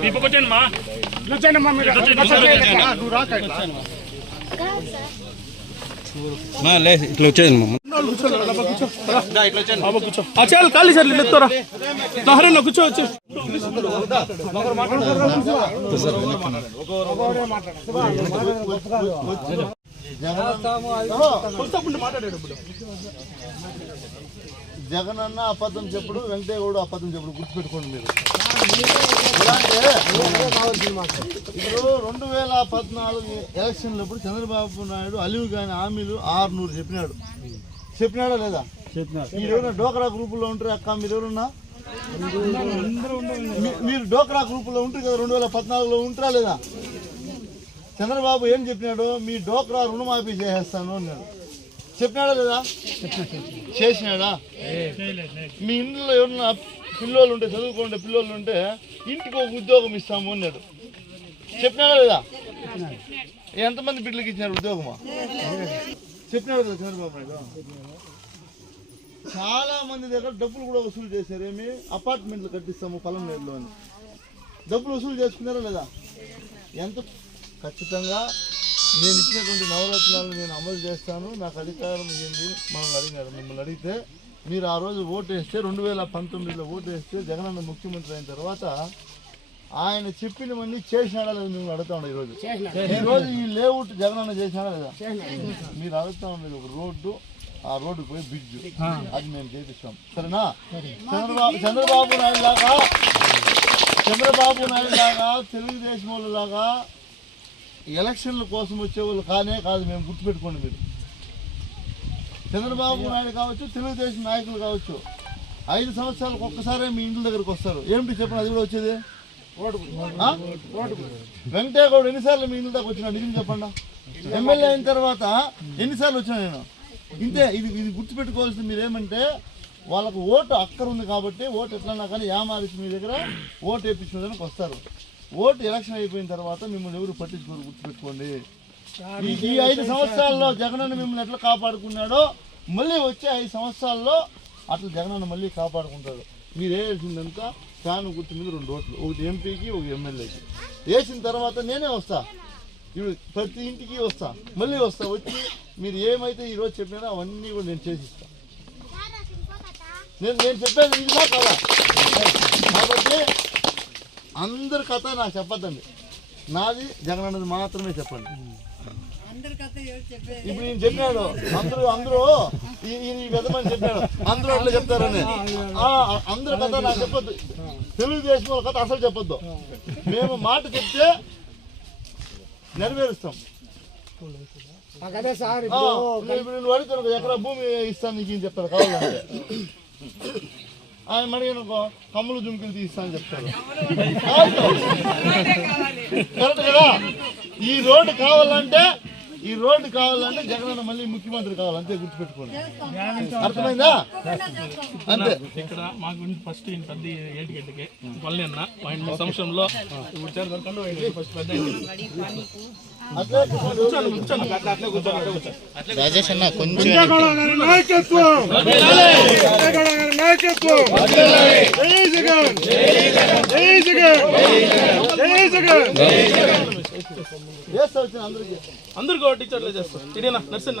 చాలా చేను బాగా దీపకొచ్చాను మా ఇట్లా వచ్చేది చాలు ఖాళీ సార్ ఎత్తురా నహరన్న కూర్చోవచ్చు జగన్ అన్న అబద్ధం చెప్పుడు వెంకటయ్య గౌడ అబద్ధం చెప్పుడు గుర్తుపెట్టుకోండి మీరు. ఇప్పుడు రెండు వేల పద్నాలుగు ఎలక్షన్లప్పుడు చంద్రబాబు నాయుడు అలివి కాని హామీలు ఆరునూరు చెప్పినాడు. చెప్పినాడా లేదా? మీరు ఎవరైనా డోకరా గ్రూపులో ఉంటారు అక్క? మీరు ఎవరన్నా మీరు డోకరా గ్రూపులో ఉంటారు కదా రెండు వేల పద్నాలుగులో ఉంటారా లేదా? చంద్రబాబు ఏం చెప్పినాడు మీ డోక్రా రుణమాఫీ చేసేస్తాను అన్నాడు. చెప్పినాడా లేదా? చేసినాడా? మీ ఇంట్లో ఎవరన్నా పిల్లోళ్ళు ఉంటే చదువుకుంటే పిల్లోళ్ళు ఉంటే ఇంటికి ఒక ఉద్యోగం ఇస్తాము అన్నాడు. చెప్పినాడా లేదా? ఎంతమంది బిడ్డలకి ఇచ్చినారు ఉద్యోగమా? చెప్పినారు కదా చంద్రబాబు నాయుడు. చాలా మంది దగ్గర డబ్బులు కూడా వసూలు చేశారు ఏమి అపార్ట్మెంట్లు కట్టిస్తాము పలంనేరులో అని. డబ్బులు వసూలు చేసుకున్నారా లేదా? ఎంత? ఖచ్చితంగా నేను ఇచ్చినటువంటి నవరత్నాలను నేను అమలు చేస్తాను. నాకు అధికారం ఇవ్వండి మనం అడిగినారు. మిమ్మల్ని అడిగితే మీరు ఆ రోజు ఓటు వేస్తే రెండు వేల పంతొమ్మిదిలో ఓటు వేస్తే జగనన్న ముఖ్యమంత్రి అయిన తర్వాత ఆయన చెప్పినవన్నీ చేసినాడా లేదా మిమ్మల్ని అడుగుతా ఉండే ఈరోజు? ఈరోజు ఈ లేఅవుట్ జగనన్న చేసినాడా లేదా? మీరు అడుగుతా ఉండేది ఒక రోడ్డు ఆ రోడ్డు పోయి బ్రిడ్జ్. అది మేము చేపిస్తాం. సరేనా? చంద్రబాబు చంద్రబాబు నాయుడు లాగా చంద్రబాబు నాయుడు లాగా తెలుగుదేశం వాళ్ళు లాగా ఎలక్షన్ల కోసం వచ్చేవాళ్ళు కానే కాదు మేము గుర్తుపెట్టుకోండి మీరు. చంద్రబాబు నాయుడు కావచ్చు తెలుగుదేశం నాయకులు కావచ్చు. ఐదు సంవత్సరాలకు ఒక్కసారే మీ ఇంటి దగ్గరకు వస్తారు. ఏమిటి చెప్పండి అది కూడా వచ్చేది? ఆ? వెంకటయ్య గౌడ్ ఎన్నిసార్లు మీ ఇంటి దాకా వచ్చినా? నిజం చెప్పండి? ఎమ్మెల్యే అయిన తర్వాత ఎన్నిసార్లు వచ్చినా నేను? ఇంతే ఇది ఇది గుర్తుపెట్టుకోవాల్సింది మీరేమంటే వాళ్ళకు ఓటు అక్కర ఉంది కాబట్టి ఓటు ఎట్లన్నా కానీ యామారిసి మీ దగ్గర ఓటు వేయించుకోవడానికి వస్తారు. ఓటు ఎలక్షన్ అయిపోయిన తర్వాత మిమ్మల్ని ఎవరు పట్టించుకోరు గుర్తుపెట్టుకోండి. ఈ- ఈ ఐదు సంవత్సరాల్లో జగనన్న మిమ్మల్ని ఎట్లా కాపాడుకున్నాడో మళ్ళీ వచ్చే ఐదు సంవత్సరాల్లో అట్లా జగనన్న మళ్ళీ కాపాడుకుంటాడు. మీరు వేయాల్సిందంతా ఫ్యాన్ గుర్తు మీద రెండు ఓట్లు. ఒకటి ఎంపీకి ఒక ఎమ్మెల్యేకి. వేసిన తర్వాత నేనే వస్తా. ఇప్పుడు ప్రతి ఇంటికి వస్తా. మళ్ళీ వస్తా. వచ్చి మీరు ఏమైతే ఈరోజు చెప్పినారో అవన్నీ కూడా నేను చేసిస్తా. నేను నేను చెప్పేది ఇదిగా కదా కాబట్టి అందరి కథ నాకు చెప్పద్దండి. నాది జగనన్నది మాత్రమే చెప్పండి. ఇప్పుడు నేను చెప్పాడు అందరూ అందరూ ఈ విధమని చెప్పాడు అందరూ అట్లా చెప్తారని. ఆ, అందరి కథ నాకు చెప్పొద్దు. తెలుగుదేశం వాళ్ళ కథ అసలు చెప్పొద్దు. మేము మాట చెప్తే నెరవేరుస్తాం. ఇప్పుడు. నువ్వు అడుగుతాను ఎకరా భూమి ఇస్తాను నీకు ఏం చెప్తారు? కావాలంటే. ఆయన కమ్ములు జుంకులు తీస్తానని చెప్తారు. కరెక్ట్ కదా? ఈ రోడ్డు కావాలంటే ఈ రోడ్డు కావాలంటే జగన్ మళ్ళీ ముఖ్యమంత్రి కావాలి అంతే గుర్తుపెట్టుకోండి. అర్థమైందా? అంతే. ఇక్కడ మాకు ఫస్ట్ ఈయన పెద్ద ఏటి గడ్డకి పల్లె అన్న ఆయన సంవత్సరంలో ఇప్పుడు చేరుకుంటాడు ఫస్ట్ పెద్ద అట్లే రాజేష్ అన్న కొంచెం నాయకత్వం. నాయకత్వం జై జగన్. జై జగన్. జై జగన్. వేస్తా వచ్చిన అందరికీ అందరికి ఒకటి ఇచ్చి అట్లా చేస్తాం ఇదేనా నర్సన్న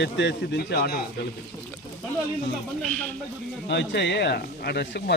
ఎత్తేసి దించి ఆట కలిపి ఇచ్చాయి. ఆ డ్రెస్కి మా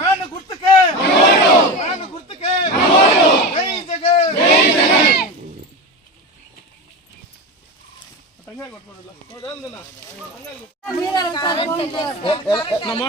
ನಾನು ಗುರ್ತಕ್ಕೆ ನಾನು ಗುರ್ತಕ್ಕೆ ಜೈ ಜಗೇ ನಮ್ಮ